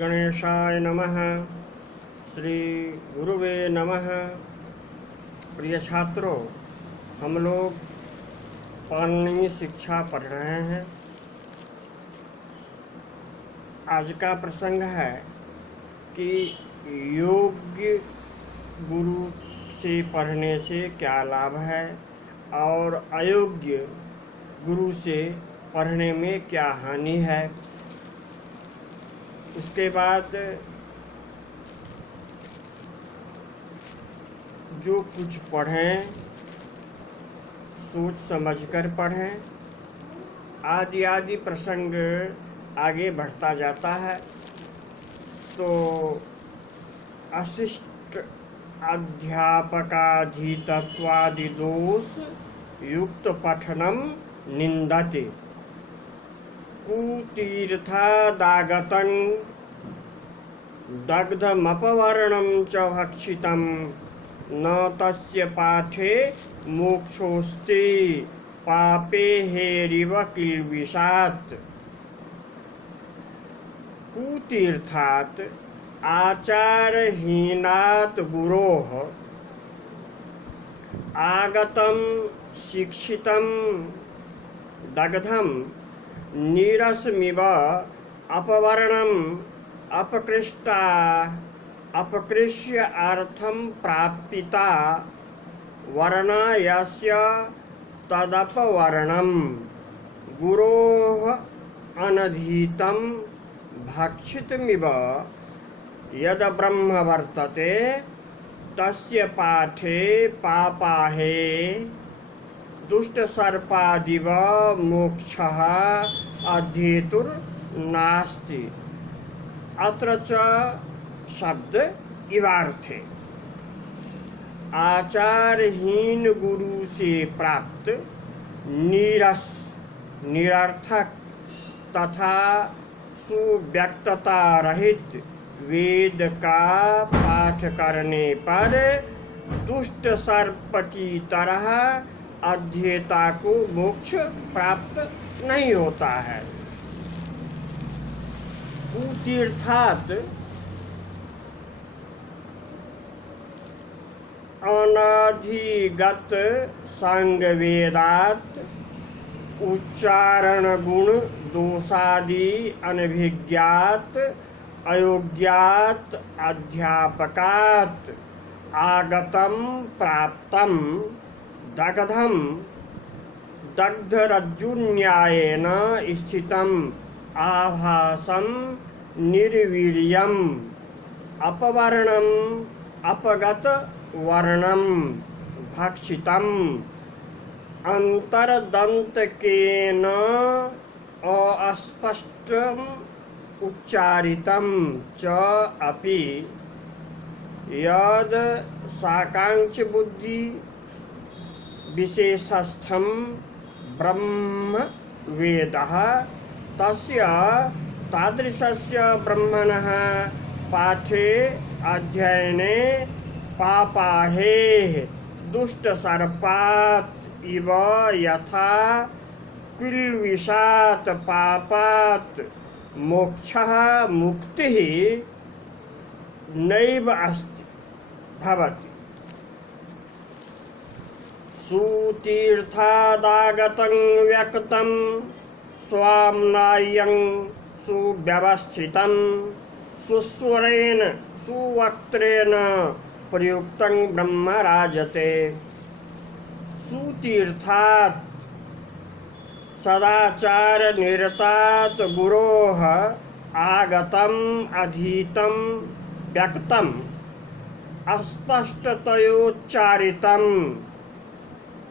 गणेशाय नमः। श्री गुरुवे नमः। प्रिय छात्रों, हम लोग पाणिनि शिक्षा पढ़ रहे हैं। आज का प्रसंग है कि योग्य गुरु से पढ़ने से क्या लाभ है और अयोग्य गुरु से पढ़ने में क्या हानि है। उसके बाद जो कुछ पढ़ें सोच समझकर पढ़ें, आदि आदि प्रसंग आगे बढ़ता जाता है। तो अशिष्ट अध्यापकाधीतत्वादि दोष युक्त पठनम निंदते। कुतीर्थादागतं दग्धमपवर्णं च भक्षितं न तस्य पाठे मोक्षोऽस्ति पापे हेरिव किल्बिषात्। कुतीर्थात् आचारहीनात् गुरोः आगतं शिक्षितं दग्धं नीरसमिव अपवर्णम् अपकृष्य अर्थं प्रापिता वर्णा यस्य तदपवर्णं गुरोः अनधीतं भक्षितमिव यद ब्रह्म वर्तते तस्य पाठे पापाहे दुष्टसर्पादिव मोक्षः अध्येतुर्नास्ति। अत्र च शब्द इवार्थे। आचारहीन गुरु से प्राप्त नीरस, निरर्थक तथा सुव्यक्तता रहित वेद का पाठ करने पर दुष्ट सर्प की तरह अध्येता को मोक्ष प्राप्त नहीं होता है। कुतीर्थात् अनधिगत संगवेदात् उच्चारण गुण दोषादि अनभिज्ञात अयोग्यात अध्यापकात् आगतं प्राप्तं दग्धं दग्धरज्जुन्यायेन स्थितम् आभासं निर्वीर्यम् अपवर्णम् अपगत वर्णं भक्षितम् अंतर्दंतकेन अस्पष्टम् उच्चारितं च अपि यद साकांक्ष बुद्धि विशेषस्थं ब्रह्म वेदः तस्य तादृशस्य ब्रह्मणः पाठे अध्ययने पापाहेः दुष्टसर्पात् इव यथा किल्बिषात् पापात् मोक्षः मुक्तिः नैव अस्ति भवति। सुतीर्थादागतं व्यक्तं स्वाम्नायं सुव्यवस्थितं सुस्वरेण सुवक्त्रेण प्रयुक्तं ब्रह्म राजते। सुतीर्थात् सदाचार निरतात् गुरोः आगतम् अधीतं व्यक्तम् अस्पष्टतयोच्चारितं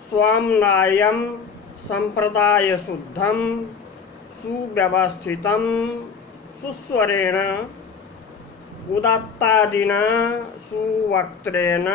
स्वाम्नायं संप्रदाय शुद्धं सुव्यवस्थितं सुस्वरेण उदात्तादिना सुवक्त्रेण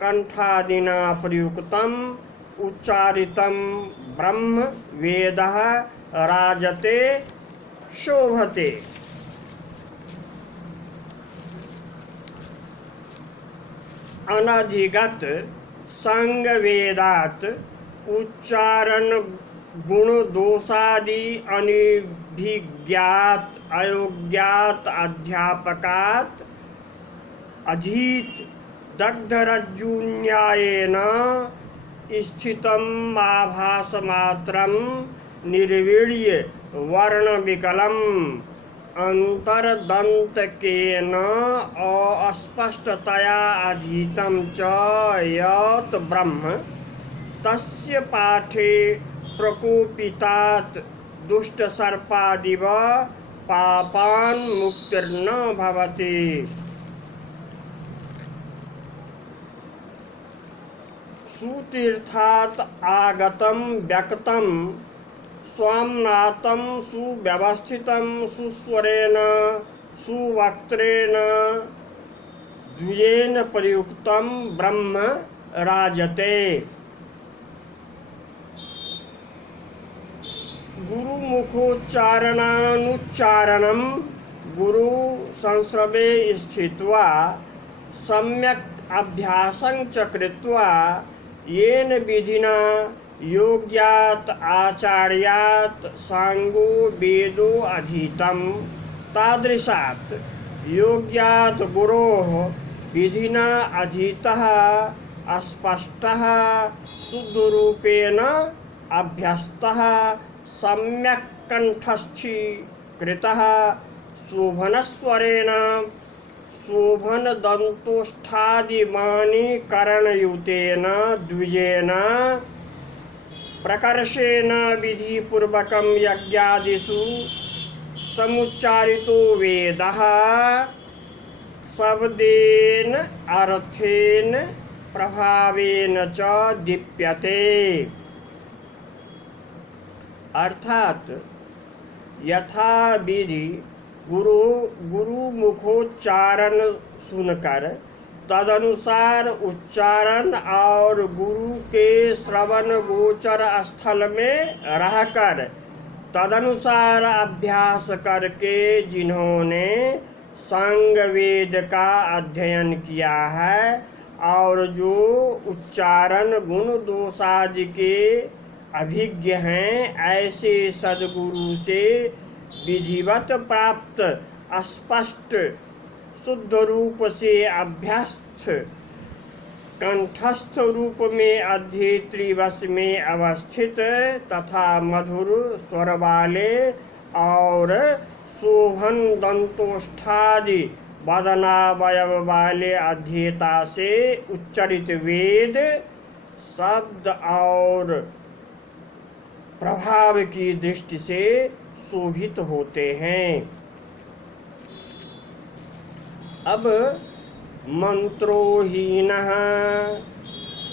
कंठादिना प्रयुक्तम् उच्चारितं ब्रह्म वेदः राजते शोभते। अनधिगत संग वेदात उच्चारण गुण दोषादि अनिभिज्ञात अयोग्यात् अध्यापकात् अधीत दग्धरज्जुन्यायेन स्थितम् आभासमात्रं निर्वीर्य वर्णविकलम् अंतर्दन्तकेन अस्पष्टतया अधीतं च यत् ब्रह्म तस्य पाठे प्रकोपितात् दुष्टसर्पादिव पापान् मुक्तिर्न भवति। सुतीर्थात् आगतं व्यक्तं स्वाम्नातं सुव्यवस्थितं सुस्वरेण सुवक्त्रेण द्विजेन प्रयुक्तं ब्रह्म राजते। गुरुमुखोच्चारणानुच्चारणं गुरु संस्रवे स्थित्वा सम्यक् अभ्यासं च कृत्वा येन विधिना योग्यात् आचार्यात् सांगो वेदो अधीतं तादृशात् योग्यात् गुरोः विधिना अधीतः अस्पष्टः शुद्धरूपेण अभ्यस्तः सम्यक् कंठस्थीकृतः शोभनस्वरेण शोभनदन्तोष्ठादिमानीकरणयुतेन द्विजेन प्रकर्षेण विधिपूर्वकं यज्ञादिषु समुच्चारितो वेदः शब्देन अर्थेन प्रभावेन च दीप्यते। अर्थात यथा विधि गुरु मुखोच्चारण सुनकर तदनुसार उच्चारण और गुरु के श्रवण गोचर स्थल में रहकर तदनुसार अभ्यास करके जिन्होंने सांग वेद का अध्ययन किया है और जो उच्चारण गुण दोषादि के अभिज्ञ हैं, ऐसे सद्गुरु से विधिवत प्राप्त अस्पष्ट शुद्ध रूप से अभ्यस्त कंठस्थ रूप में अध्येत्री-वश में अवस्थित तथा मधुर स्वर वाले और शोभन दंतोष्ठादि वदनावयव वाले अध्येता से उच्चरित वेद शब्द और प्रभाव की दृष्टि से शोभित होते हैं। अब मंत्रोहीनः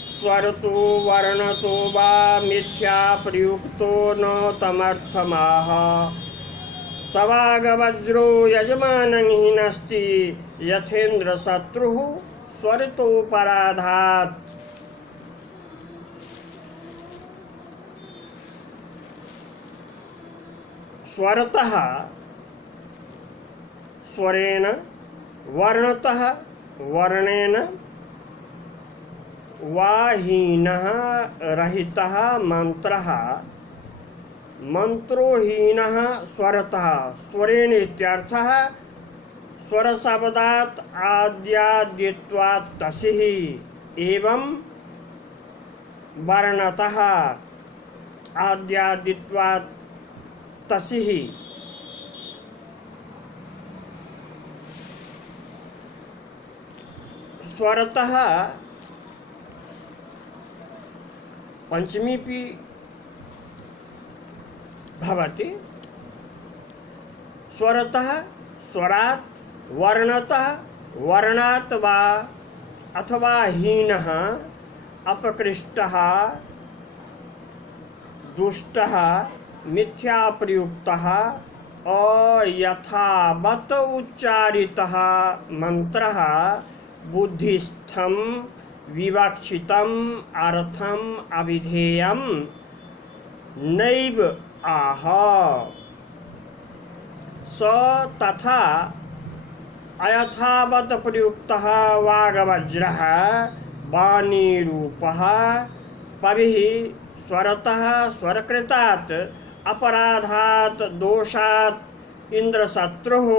स्वरतो वर्णतो वा मिथ्या प्रयुक्तो न तमर्थमाह सवागवज्रो यजमानं हीनस्ति यथेन्द्र शत्रुः स्वरतोपराधात्। स्वरतः स्वरेण वर्णतः वर्णेन वा हीनः रहितः मंत्रः मंत्रोहीनः स्वरतः स्वरेण इत्यर्थः स्वर शब्दात् आद्यादित्वात् तसिः एवं वर्णतः आद्यादित्वात् तसिः। स्वरतः पंचमी पी भवति स्वरतः स्वरात् वर्णतः वर्णात् वा अथवा हीनः अपकृष्टः दुष्टः मिथ्या प्रयुक्तः अयथावत् उच्चारितः मंत्रः बुद्धिस्थं विवक्षितम् अर्थम अविधेयं नैव आह स तथा अयथावत् प्रयुक्तः वागवज्रः वाणीरूपः पविः स्वरतः स्वरकृतात् अपराधात् दोषात् इंद्रशत्रुः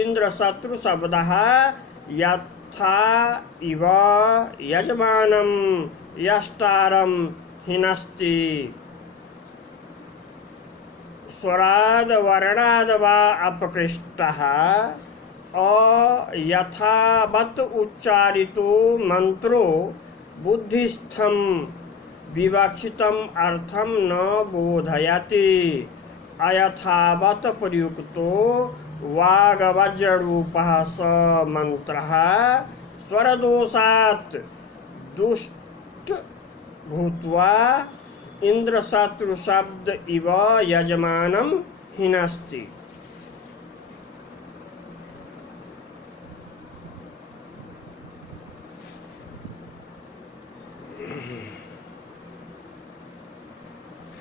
इंद्रशत्रुशब्दः यथा इव यजमानं यष्टारं हिनस्ति स्वराद वर्णाद वा अपकृष्टः यथावत् उच्चारितो मंत्रो बुद्धिस्थं विवक्षितम् अर्थं न बोधयति अयथावत् प्रयुक्तो वागवज्ररूपः स मंत्रः स्वरदोषात् दुष्ट भूत्वा इंद्रशत्रु शब्द इव यजमानं हिनस्ति।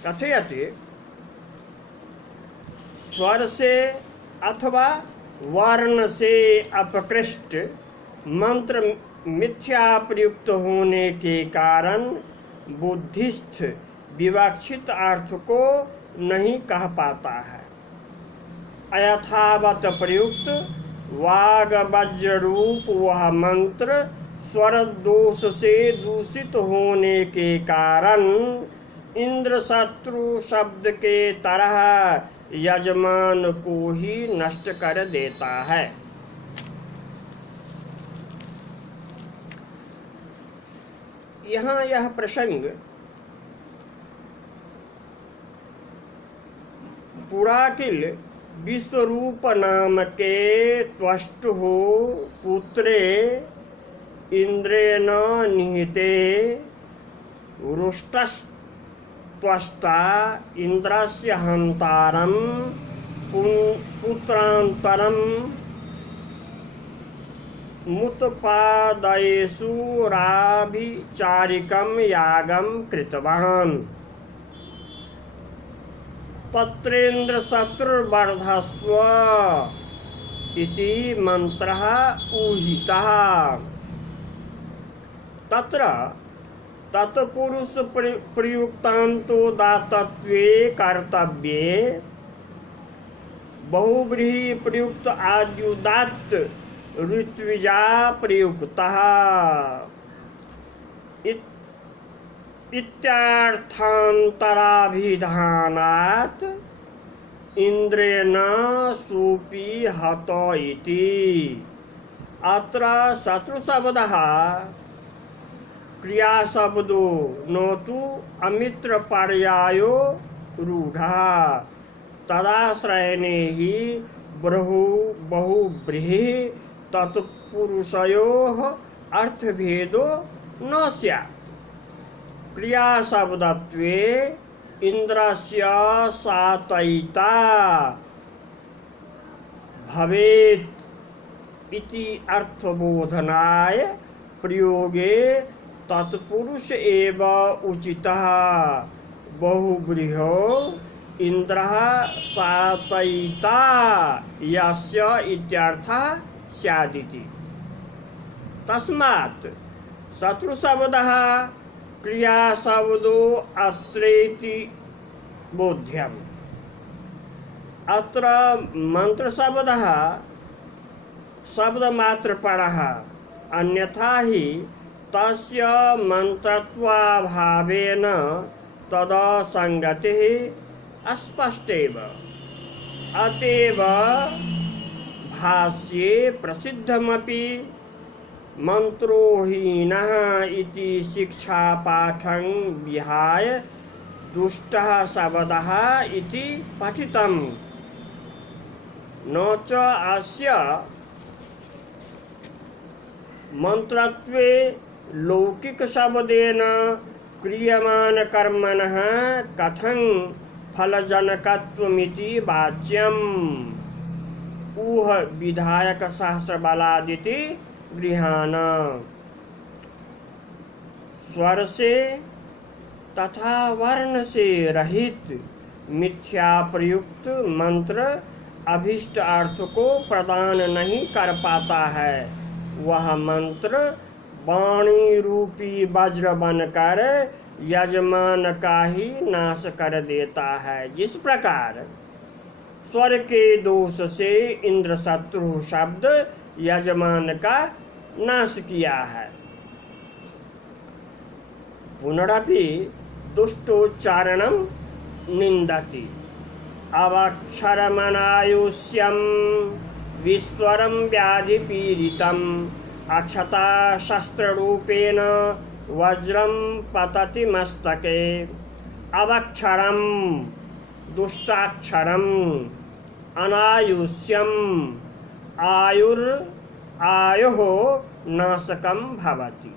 कथयति स्वर से अथवा वर्ण से अपकृष्ट मंत्र मिथ्या प्रयुक्त होने के कारण बुद्धिस्थ विवक्षित अर्थ को नहीं कह पाता है। अयथावत प्रयुक्त वाग वज्र रूप वह मंत्र स्वर दोष से दूषित होने के कारण इंद्रशत्रु शब्द के तरह यजमान को ही नष्ट कर देता है। यहाँ यह प्रसंग पुराकिल विश्वरूप नाम के त्वष्टुः पुत्रे इंद्रेण निहिते रुष्टस्त्वष्टा इंद्रस्य हन्तारं पुत्रान्तरं मुत्पादयेषु राभिचारिकं यागं कृतवान् तत्रेन्द्रशत्रुर्वर्धस्व इति मंत्रः ऊहितः। तत्र तत्पुरुष प्रयुक्तान्तो दातत्वे कर्तव्ये बहुव्रीहि प्रयुक्त आद्युदात्त ऋत्विजा प्रयुक्तः इत्यर्थान्तराभिधानात् इंद्रेण सोऽपि हत इति। अत्र शत्रुशब्दः क्रियाशब्दो न तु अमित्रपर्यायो रूढः तदाश्रयणे हि बहुव्रीहि तत्पुरुषयोः अर्थभेदो न स्यात्। क्रियाशब्दत्वे इंद्रस्य सातयिता भवेत् इति अर्थबोधनाय प्रयोगे तत्पुरुष एव उचितः बहुव्रीहो इंद्रः सातयिता यस्य इत्यर्थः स्यादिति। तस्मात् शत्रुशब्दः क्रियाशब्दो अत्रेति बोध्यम्। अत्र मंत्रशब्दः शब्दमात्रपरः अन्यथा हि तस्य मंत्रत्वाभावेन तदसंगतिः अस्पष्टेव। अतएव भाष्ये प्रसिद्धमपि मंत्रोहीनः इति शिक्षा पाठं विहाय दुष्टः शब्दः इति पठितम्। न च अस्य मंत्रत्वे लौकिक शब्देन क्रियमान कर्मणः कथं फलजनकत्वमिति वाच्यम्। ऊह विधायक शास्त्र बलादिति गृहाण। स्वर से तथा वर्ण से रहित मिथ्या प्रयुक्त मंत्र अभिष्ट अर्थ को प्रदान नहीं कर पाता है। वह मंत्र वाणी रूपी वज्र बनकर यजमान का ही नाश कर देता है। जिस प्रकार स्वर के दोष से इंद्र शत्रु शब्द यजमान का नाश किया है। पुनरपि दुष्टोच्चारणं निंदति अवक्षरमनायुष्यं विस्वरं व्याधि पीड़ितम् अक्षता शस्त्ररूपेण वज्रं पतति मस्तके। अवक्षरं दुष्टाक्षरम् अनायुष्यम् आयुः नाशकं भवति।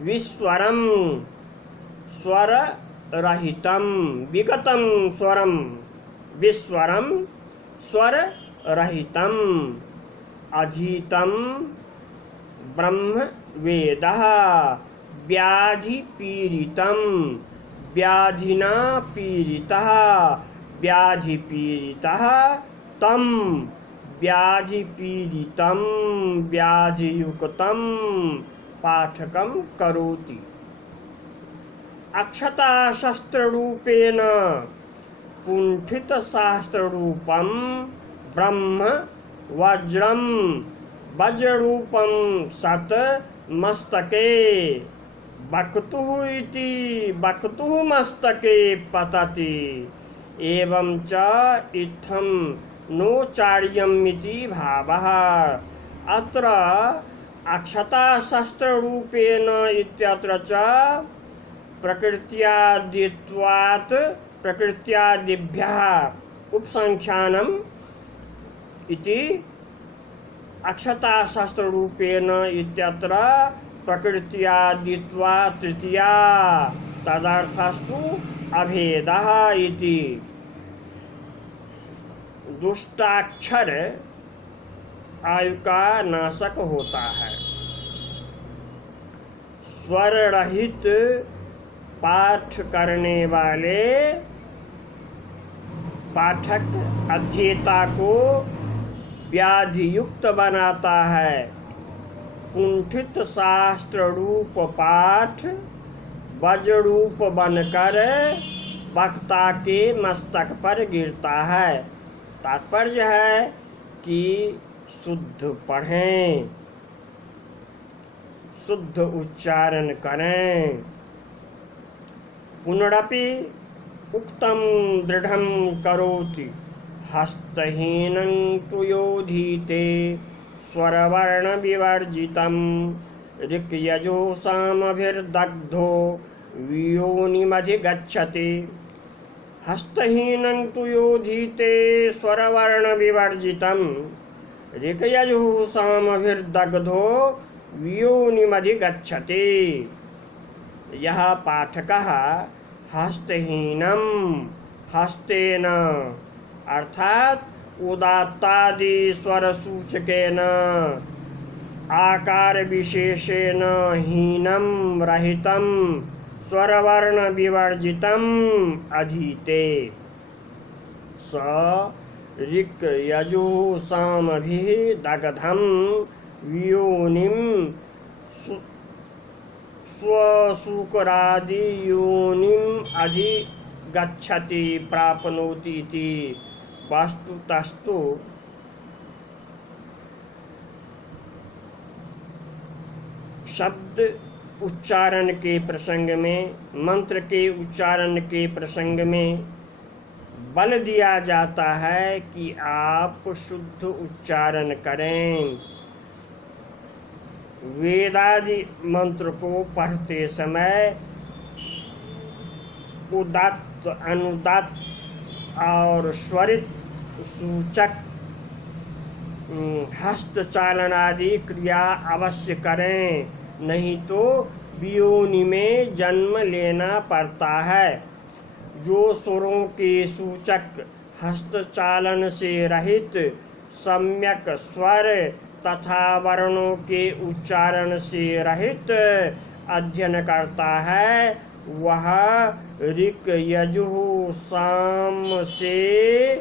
विस्वरं स्वर रहितं विगतं स्वरं विस्वरं स्वर रहितं अधीतं ब्रह्म वेदः व्याधि पीड़ितं व्याधिना पीड़ितः व्याधि पीड़ितः तं व्याधि पीड़ितं व्याधियुक्तं पाठकं करोति। अक्षता शस्त्ररूपेण कुंठित शास्त्ररूपं ब्रह्म वज्रं वज्ररूपं सत मस्तके वक्तुः इति वक्तुः मस्तके पतति। एवं च इत्थं नोचार्यम् इति भावः। अत्र अक्षता शस्त्ररूपेण इत्यत्र च प्रकृत्यादित्वात् प्रकृत्यादिभ्यः उपसंख्यानम् इति अक्षता शस्त्ररूपेण इत्यत्र प्रकृत्यादित्वात् तृतीया तदर्थस्तु अभेदः इति। दुष्टाक्षर आयु का नाशक होता है। स्वर रहित पाठ करने वाले पाठक अध्येता को व्याधि युक्त बनाता है। कुंठित शास्त्र रूप पाठ वज्ररूप बनकर वक्ता के मस्तक पर गिरता है। तात्पर्य है कि शुद्ध पढ़ें, शुद्ध उच्चारण करें। पुनरपि उक्तं दृढ़ं करोति हस्तहीनं तु योधीते स्वरवर्ण विवर्जितं ऋक्यजो सामभिर्दग्धो योनिमधिगच्छति। हस्तहीनं तु योधीते स्वरवर्ण विवर्जितं ऋक्यजो सामभिर्दग्धो योनिमधिगच्छति। यह पाठकः हस्तहीनं हस्तेन अर्थात उदात्तादि स्वर सूचकेन आकार विशेषेण हीनं रहितं स्वरवर्ण विवर्जितम् अधीते। स ऋक् यजु सामभिः दग्धं योनिं स्वशूकरादि योनिम् अधिगच्छति प्राप्नोति इति। वास्तुतस्तु शब्द उच्चारण के प्रसंग में, मंत्र के उच्चारण के प्रसंग में बल दिया जाता है कि आप शुद्ध उच्चारण करें। वेदादि मंत्र को पढ़ते समय उदात्त अनुदात्त और स्वरित सूचक हस्तचालन आदि क्रिया अवश्य करें, नहीं तो वियोनि में जन्म लेना पड़ता है। जो स्वरों के सूचक हस्तचालन से रहित सम्यक स्वर तथा वर्णों के उच्चारण से रहित अध्ययन करता है, वह ऋक् यजुः साम से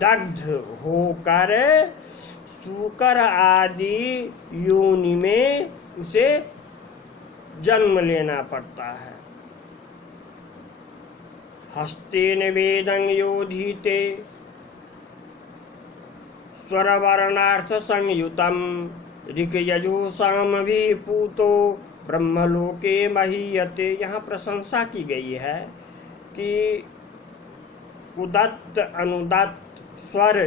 दग्ध होकर सूकर आदि योनि में उसे जन्म लेना पड़ता है। हस्तेन वेदं योधीते स्वरवर्णार्थ संयुतम ऋक् यजुः सामभिपूतो ब्रह्मलोके महीयते। यहाँ प्रशंसा की गई है कि उदत्त अनुदत्त स्वर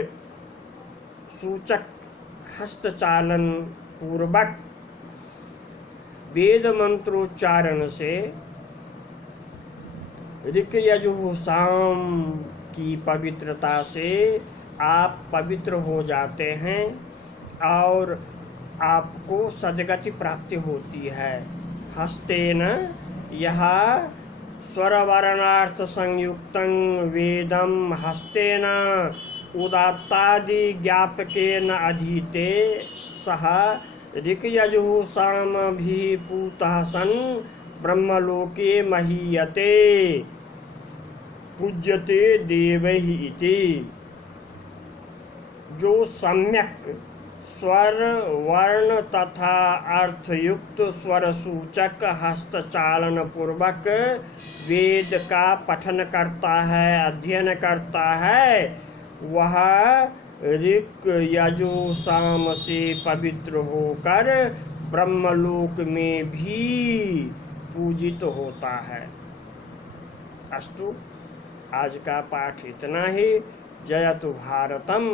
सूचक हस्तचालन पूर्वक वेद मंत्रोच्चारण से ऋक् यजुः साम की पवित्रता से आप पवित्र हो जाते हैं और आपको सद्गति प्राप्ति होती है। हस्तेन यह स्वरवर्णार्थ संयुक्तं वेदं हस्तेन उदात्तादि ज्ञापकेन अधीते सह ऋक् यजुः सामभिपूतः सन् ब्रह्मलोके महीयते पूज्यते देवैः इति। जो सम्यक स्वर वर्ण तथा अर्थयुक्त स्वर सूचक हस्तचालन पूर्वक वेद का पठन करता है, अध्ययन करता है, वह ऋक् यजुः साम से पवित्र होकर ब्रह्मलोक में भी पूजित होता है। अस्तु, आज का पाठ इतना ही। जयतु भारतम,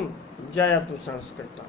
जयतु संस्कृतम।